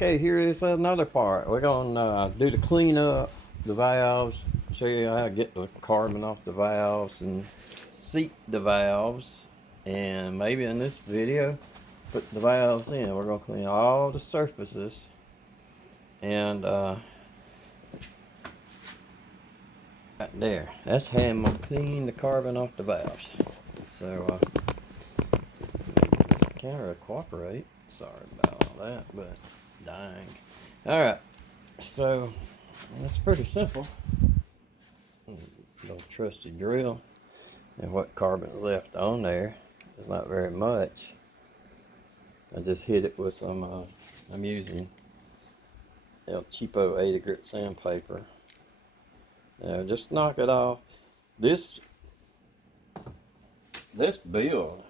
Okay, here is another part. We're gonna do the clean up the valves, show you how to get the carbon off the valves and seat the valves, and maybe in this video put the valves in. We're gonna clean all the surfaces and right there. That's how I'm gonna clean the carbon off the valves. So this camera cooperate. Sorry about all that, but dang. All right, so that's pretty simple. Little trusty drill, and what carbon is left on there is not very much. I just hit it with some. I'm using El Cheapo 80 grit sandpaper. Just knock it off. This build,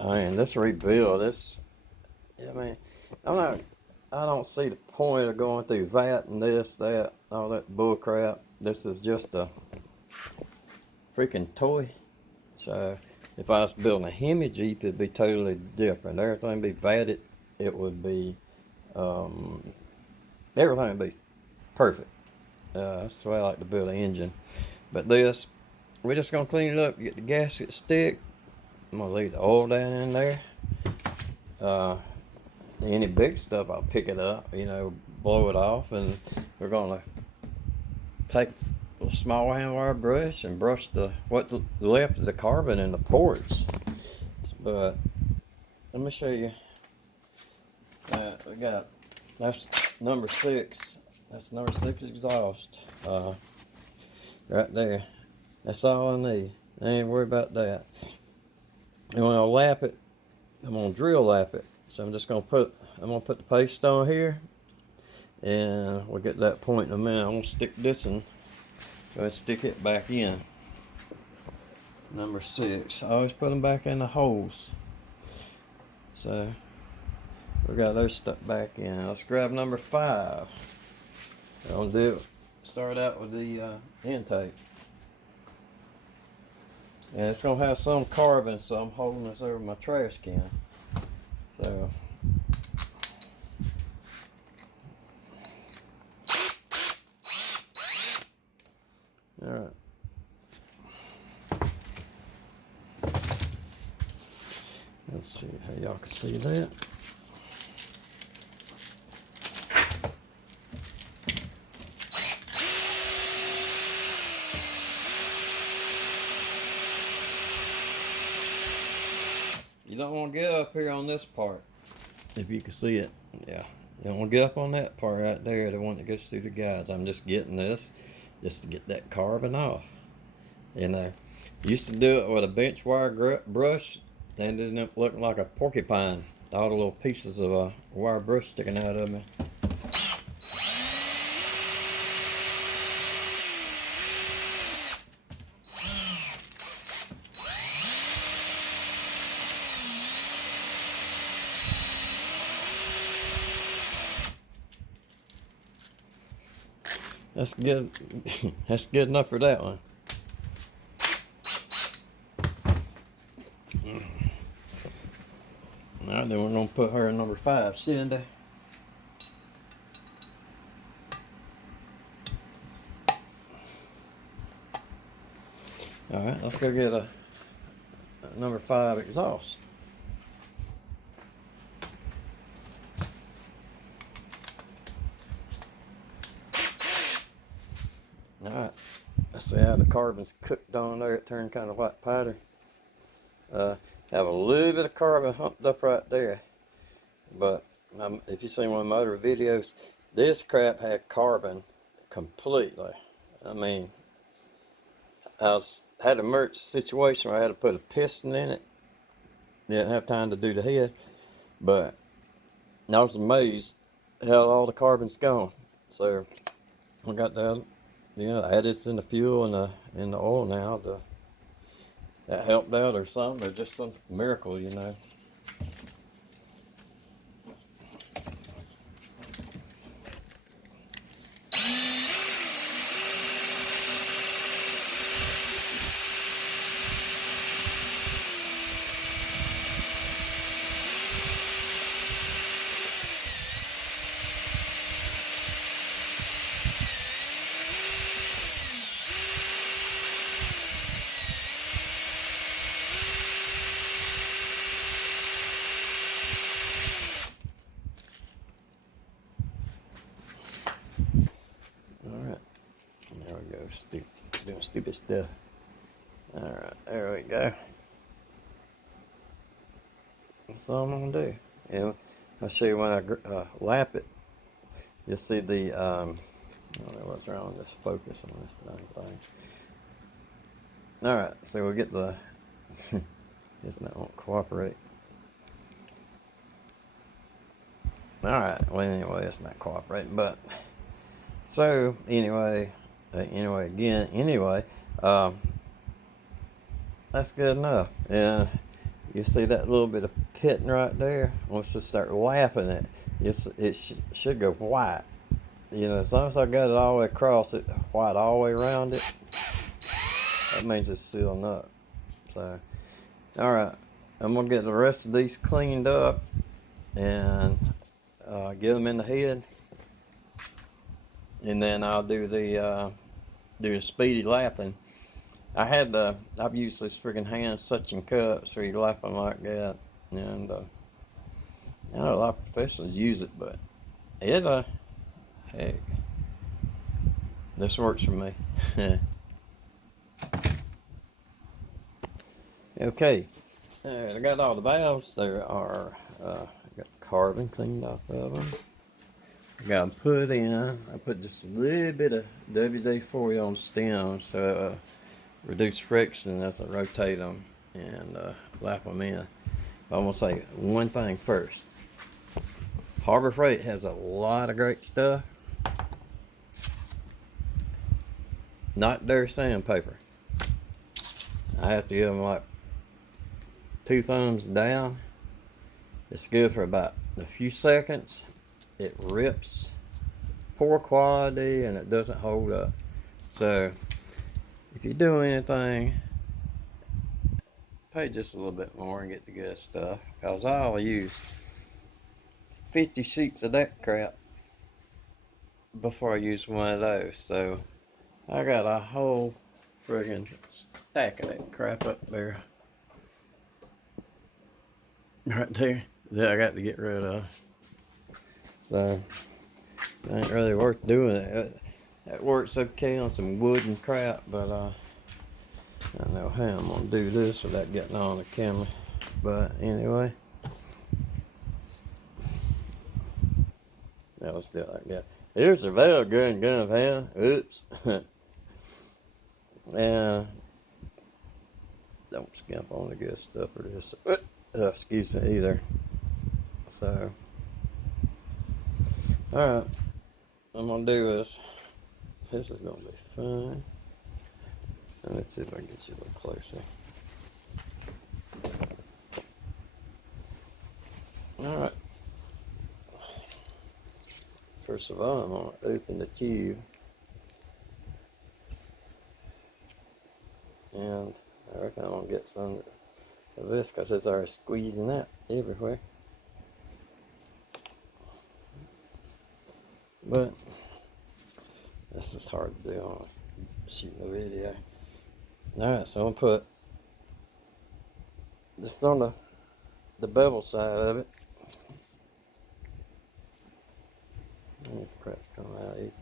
this rebuild, I don't see the point of going through that and this, that, all that bull crap. This is just a freaking toy. So if I was building a Hemi Jeep, it'd be totally different. Everything would be vatted. It would be, everything would be perfect. That's the way I like to build an engine. But this, we're just gonna clean it up, get the gasket stick. I'm gonna leave the oil down in there. Any big stuff, I'll pick it up, blow it off, and we're gonna take a small hand wire brush and brush what's left of the carbon in the ports. But let me show you. That's number 6. That's number 6 exhaust. Right there. That's all I need. I ain't worried about that. And when I lap it, I'm gonna drill lap it. So I'm gonna put the paste on here, and we'll get that point in a minute. I'm gonna stick this and go and stick it back in. Number 6. I always put them back in the holes. So we got those stuck back in. Let's grab number 5. I'll start out with the intake. And it's gonna have some carbon, so I'm holding this over my trash can. So alright. Let's see how y'all can see that. You don't want to get up here on this part, if you can see it. Yeah, you don't want to get up on that part right there, the one that goes through the guides. I'm just getting this just to get that carbon off. Used to do it with a bench wire brush, and it ended up looking like a porcupine. All the little pieces of a wire brush sticking out of me. That's good. That's good enough for that one. Alright, then we're going to put her in number 5 cylinder. Alright, let's go get a number 5 exhaust. Alright, let's see how the carbon's cooked on there. It turned kind of white powder. Have a little bit of carbon humped up right there. But if you've seen one of my other videos, this crap had carbon completely. I mean, had an emergency situation where I had to put a piston in it. Didn't have time to do the head. But I was amazed how all the carbon's gone. So I got that. Add this in the fuel and in the oil now. That helped out or something, or just some miracle, doing stupid stuff. Alright, there we go. That's all I'm gonna do. And I'll show you when I lap it. You'll see the, I don't know what's wrong with this focus on this dang thing. Alright, so we'll get the, it's not won't cooperate. Alright, well anyway, it's not cooperating, but, so, anyway, that's good enough. And you see that little bit of pitting right there? Once you start lapping it, it should go white. You know, as long as I got it all the way across it, white all the way around it, that means it's sealing up. So, alright, I'm going to get the rest of these cleaned up and get them in the head. And then I'll do the speedy lapping. I've used this freaking hand suction cup, so you lap them like that. And I know a lot of professionals use it, but heck, this works for me. Okay, I got all the valves. There are, I got the carbon cleaned off of them. I got them put in. I put just a little bit of WD-40 on stem, so reduce friction as I rotate them and lap them in. I'm gonna say one thing first. Harbor Freight has a lot of great stuff. Not their sandpaper. I have to give them like 2 thumbs down. It's good for about a few seconds. It rips, poor quality, and it doesn't hold up. So if you do anything, pay just a little bit more and get the good stuff. Cause I'll use 50 sheets of that crap before I use one of those. So I got a whole friggin' stack of that crap up there. Right there that I got to get rid of. So it ain't really worth doing it. That works okay on some wood and crap, but I don't know how I'm gonna do this without getting on the camera. But anyway, that was still like that. Here's a valve gun fan. Oops. And don't skimp on the good stuff for this. Excuse me either. So, alright, I'm gonna do this. This is gonna be fun. And let's see if I can get you a little closer. Alright. First of all, I'm gonna open the tube. And I reckon I'm gonna get some of this because it's already squeezing that everywhere. But this is hard to do on shooting a video. Alright, so I'm gonna put just on the bevel side of it. This crap's coming out easy.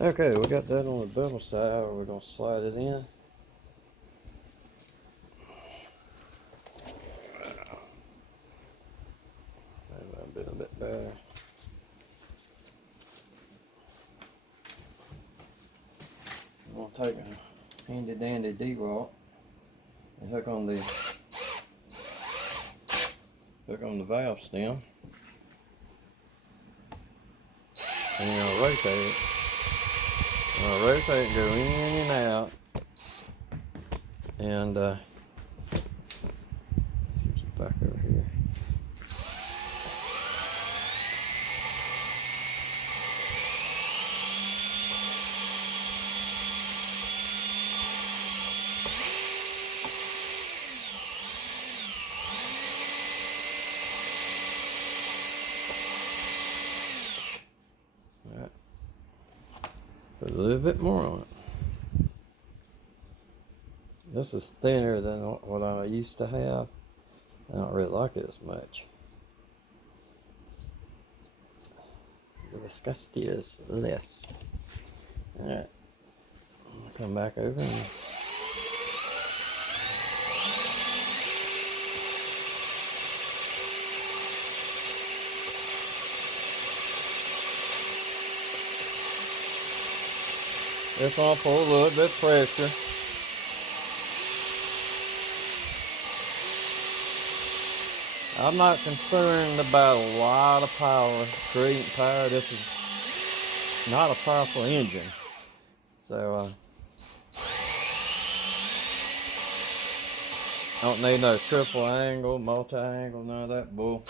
Okay, we got that on the bevel side. We're gonna slide it in. Maybe that'll be a bit better. I'm gonna take a handy dandy D-Walt and hook on the valve stem. And I'm gonna rotate it. I'll rotate and go in and out. And let's get you back over here. Alright. Put a little bit more on it. This is thinner than what I used to have. I don't really like it as much. The viscosity is less. Alright. Come back over and just want to pull a little bit of pressure. I'm not concerned about a lot of power, creating power. This is not a powerful engine. So, I don't need no triple angle, multi-angle, none of that bull.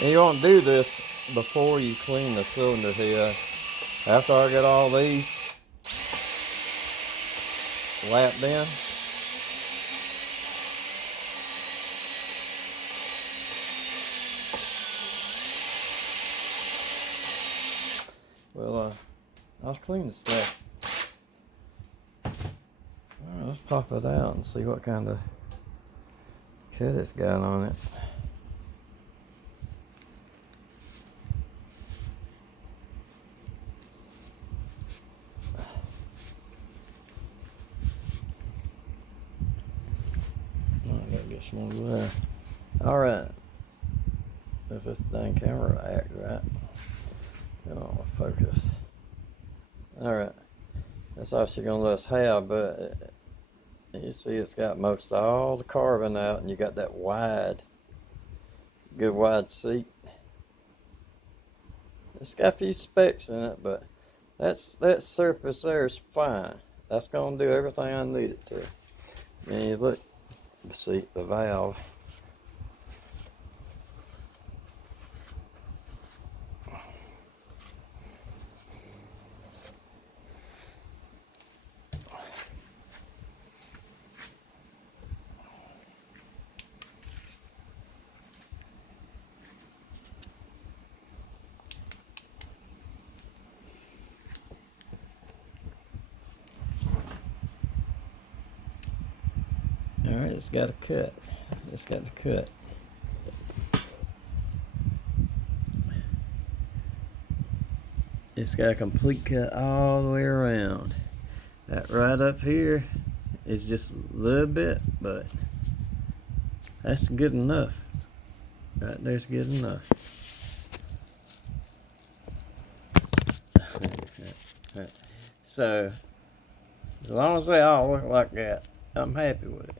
And you won't do this before you clean the cylinder head. After I get all these lapped in, well, I'll clean the stuff. Alright, let's pop it out and see what kind of cut it's got on it. I gotta get some more glare. Alright. If this dang camera acts right. I don't want to focus. Alright. That's all she's gonna let us have, but you see it's got most all the carbon out, and you got that good wide seat. It's got a few specks in it, but that surface there is fine. That's gonna do everything I need it to. And you look, the seat, the valve. Alright, it's got a cut. It's got the cut. It's got a complete cut all the way around. That right up here is just a little bit, but that's good enough. Right there's good enough. So, as long as they all look like that, I'm happy with it.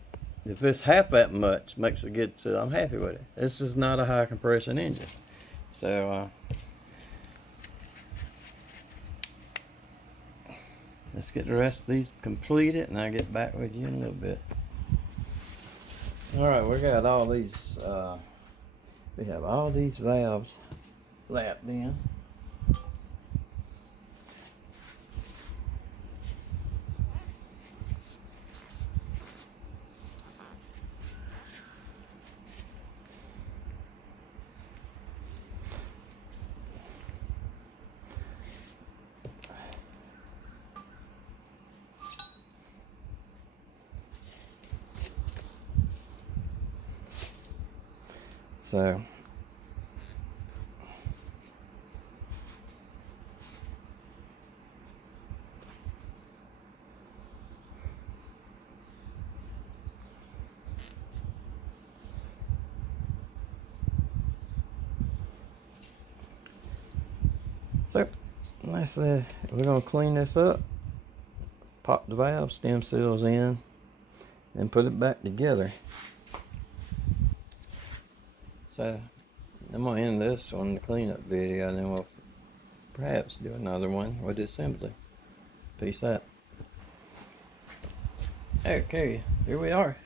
If it's half that much, makes it good, so I'm happy with it. This is not a high compression engine. So, let's get the rest of these completed, and I'll get back with you in a little bit. Alright, we got all these, we have all these valves lapped in. So, let's we're gonna clean this up, pop the valve stem seals in, and put it back together. So I'm gonna end this one, the cleanup video, and then we'll perhaps do another one with assembly. Peace out. Okay, here we are.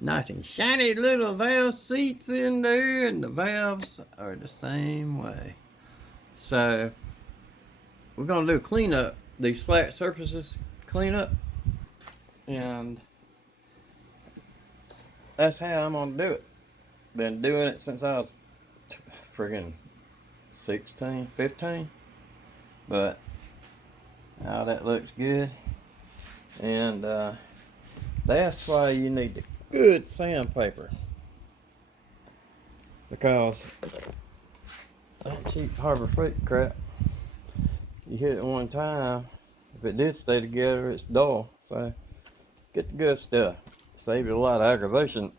Nice and shiny little valve seats in there, and the valves are the same way. So we're gonna do a cleanup these flat surfaces clean up, and that's how I'm gonna do it. Been doing it since I was friggin' 16, 15, but now that looks good, and that's why you need the good sandpaper, because that cheap Harbor Freight crap, you hit it one time, if it did stay together, it's dull. So get the good stuff. Save you a lot of aggravation.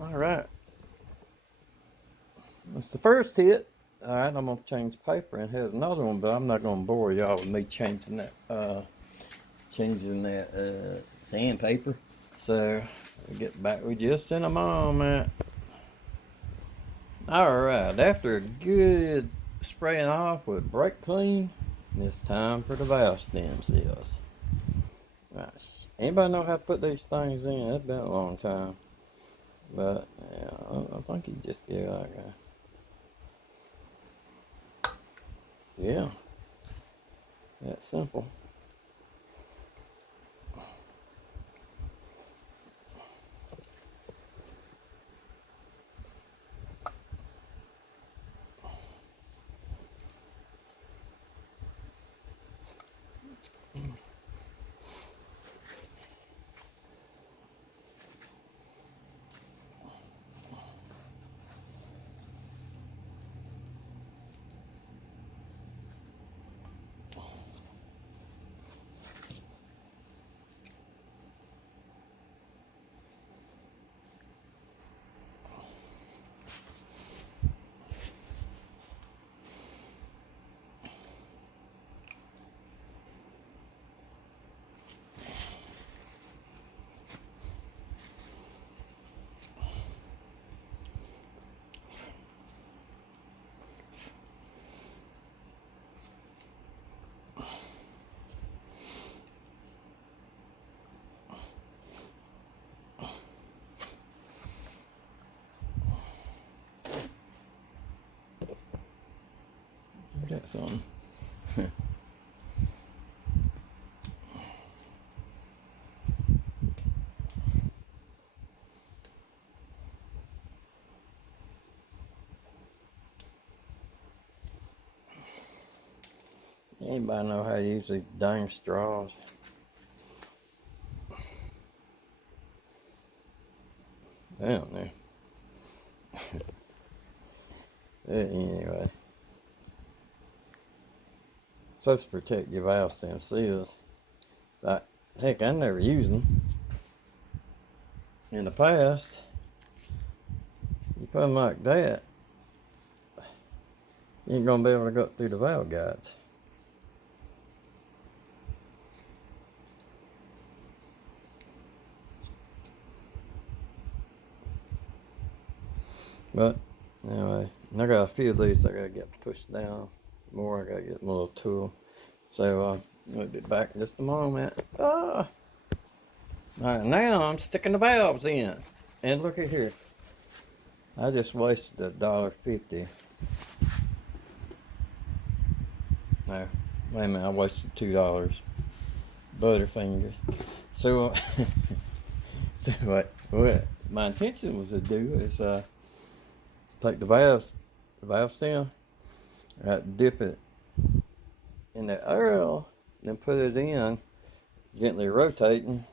All right, that's the first hit. All right, I'm gonna change paper and have another one, but I'm not gonna bore y'all with me changing that sandpaper. So we'll get back with you just in a moment. All right, after a good spraying off with brake clean, it's time for the valve stem seals. Right. Anybody know how to put these things in? It's been a long time. But yeah, I think you just get like yeah, that's simple. Got some. Anybody know how to use these dang straws? Down there. Anyway. It's supposed to protect your valve stem seals. But heck, I never used them. In the past, you put them like that, you ain't gonna be able to go through the valve guides. But anyway, I got a few of these I gotta get pushed down more. I gotta get my little tool. So we'll be back in just a moment. Ah! Alright, now I'm sticking the valves in. And look at here. I just wasted $1.50. No, wait a minute, I wasted $2. Butterfingers. So, so what my intention was to do is take the valve stem, dip it in the oil, then put it in, gently rotating.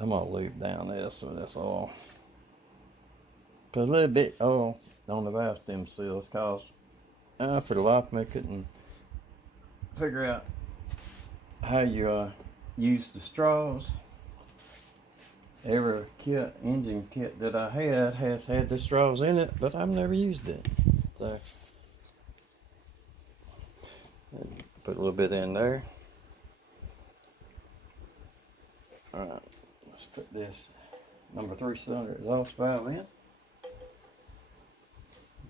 I'm gonna leave down this so that's all. Cause a little bit oil on the valve stem seals cause for the life of me couldn't figure out how you use the straws. Every engine kit that I had has had the straws in it, but I've never used it. So put a little bit in there. Alright, let's put this number 3 cylinder exhaust valve in.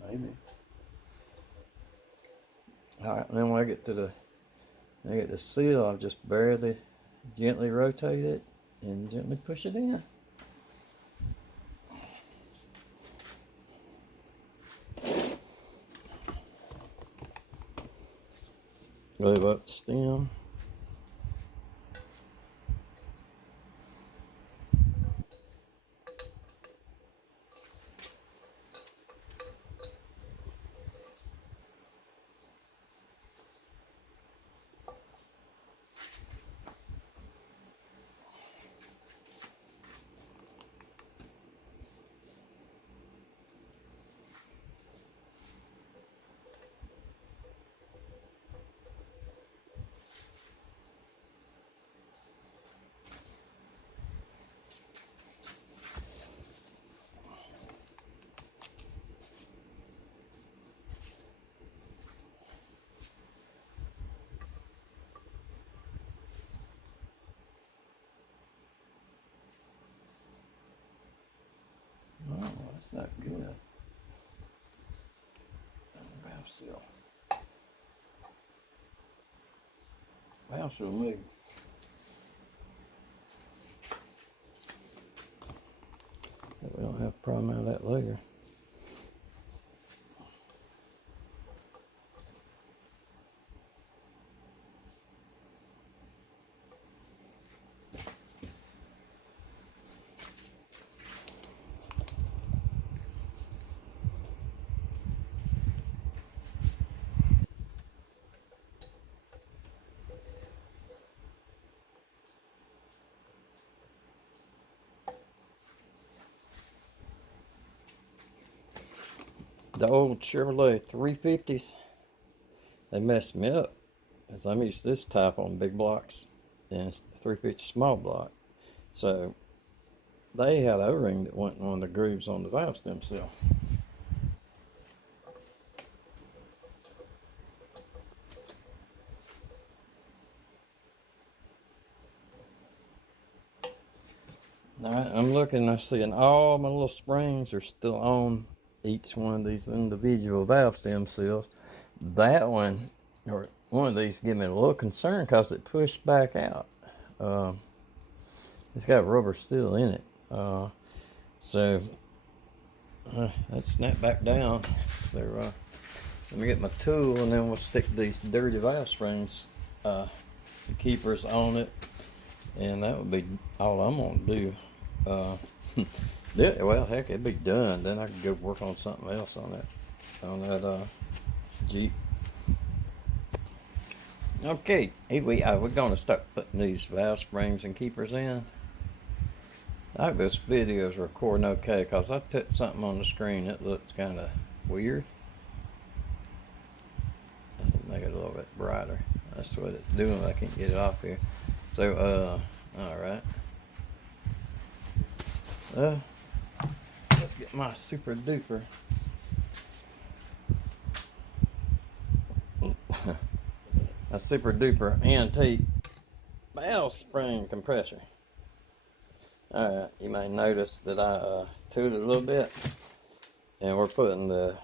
Maybe. Alright, then when I get to the seal, I'll just barely gently rotate it and gently push it in. Glue up the stem. Oh, that's not good. Valve seal. Valve seal move. We don't have a problem out of that later. The old Chevrolet 350s, they messed me up because I'm used to this type on big blocks and it's 350 small block. So they had an O-ring that went in one of the grooves on the valve stem seal. Alright, I'm looking, I'm seeing all my little springs are still on each one of these individual valve stem seals. That one, or one of these, give me a little concern because it pushed back out. It's got rubber steel in it. So let's snap back down. So let me get my tool and then we'll stick these dirty valve springs, the keepers on it, and that would be all I'm gonna do. Yeah, well, heck, it'd be done. Then I could go work on something else on that Jeep. Okay, here we're gonna start putting these valve springs and keepers in. I hope this video is recording okay, because I took something on the screen that looks kind of weird. I'll make it a little bit brighter. That's what it's doing. I can't get it off here. So, alright. Let's get my super duper. A super duper antique valve spring compressor. Alright, you may notice that I tuned it a little bit, and we're putting the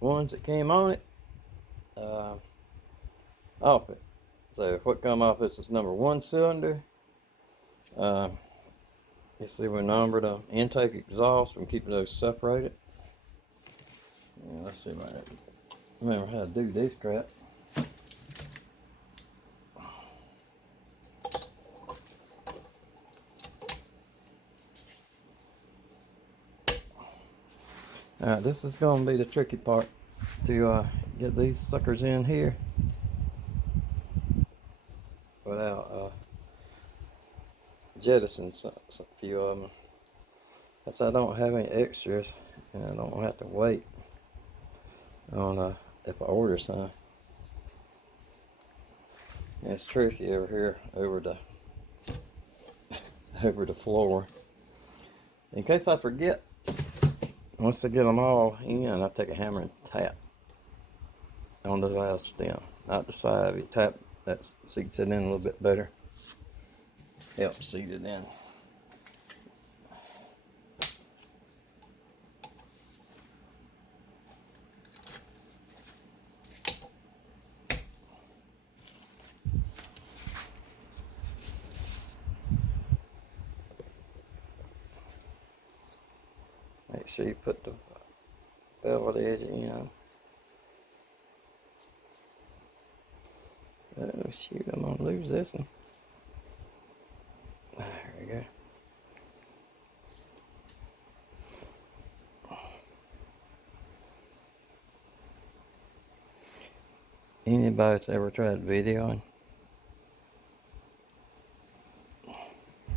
ones that came on it off it. So what come off this is number 1 cylinder. You see we numbered the intake, exhaust. I'm keeping those separated. Yeah, let's see if I remember how to do this crap. Alright, this is going to be the tricky part, to get these suckers in here without jettisoning a few of them. That's I don't have any extras, and I don't have to wait on if I order some. It's tricky over here over the floor. In case I forget, once I get them all in, I take a hammer and tap on the valve stem, not the side. If you tap, that seats it in a little bit better. Helps seat it in. Make sure you put the beveled edge in. Oh shoot, I'm gonna lose this one. There we go. Anybody that's ever tried videoing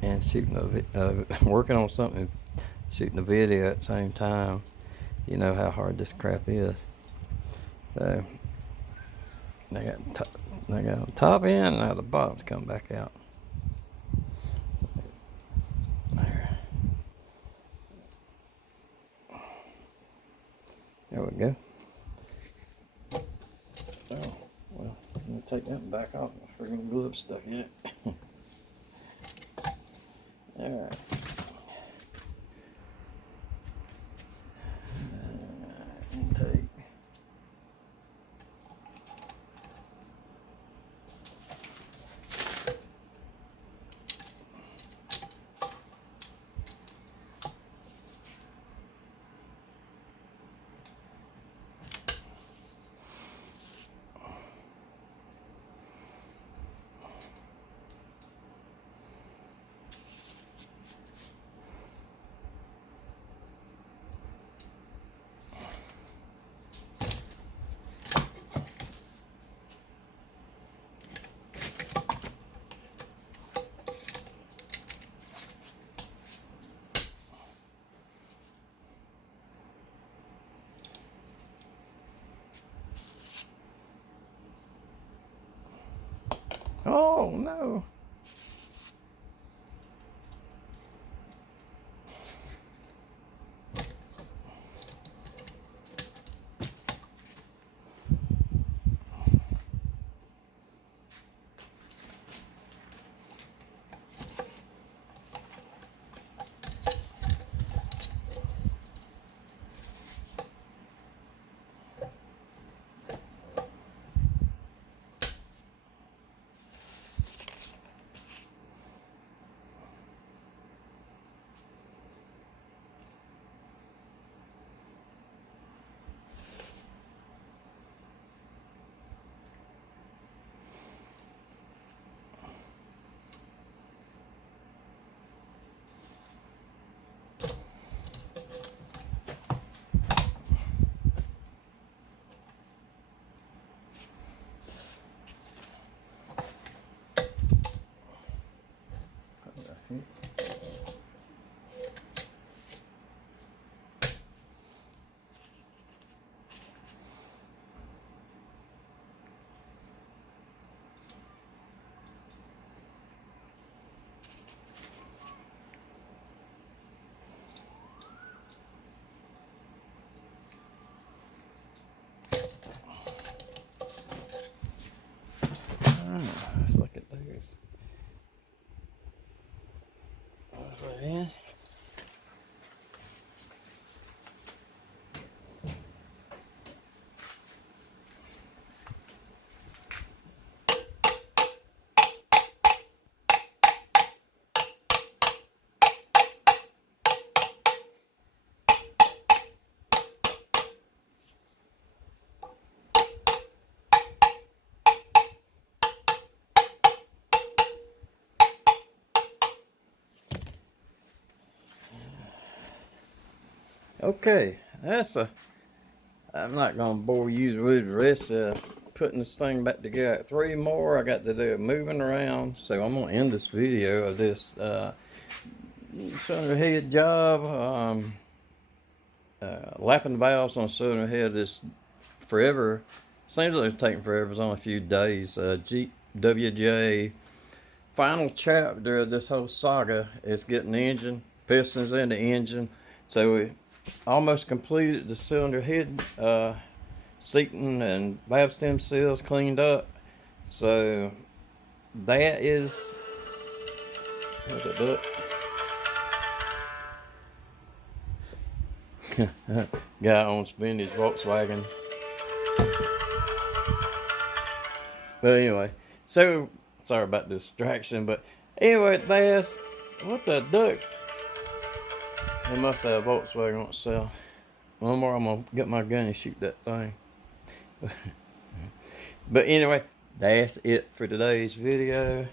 and shooting working on something, shooting a video at the same time, you know how hard this crap is. So they got the top in, now the bottom's come back out. There we go. Oh, well, I'm gonna take that back off. My friggin' glove stuck in it. Alright. Intake. Oh no. So, yeah. Okay, I'm not gonna bore you with the rest of putting this thing back together. 3 more I got to do moving around, so I'm gonna end this video of this cylinder head job. Lapping the valves on cylinder head is forever. Seems like it's taking forever. It's only a few days. GWJ final chapter of this whole saga is getting the engine, pistons in the engine. So we almost completed the cylinder head seating and valve stem seals cleaned up. So that is what's it do? Guy owns vintage Volkswagens. But anyway, so sorry about the distraction, but anyway, that's what the duck. They must have a Volkswagen on sale. One more, I'm gonna get my gun and shoot that thing. But anyway, that's it for today's video.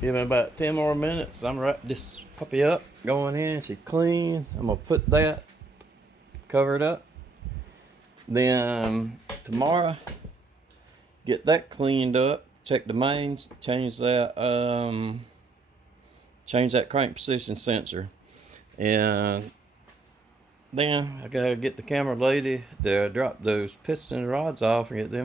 Give me about 10 more minutes. I'm gonna wrap this puppy up, going in. She's clean. I'm gonna put that, cover it up. Then tomorrow, get that cleaned up. Check the mains. Change that crank position sensor, and then I gotta get the camera lady to drop those piston rods off and get them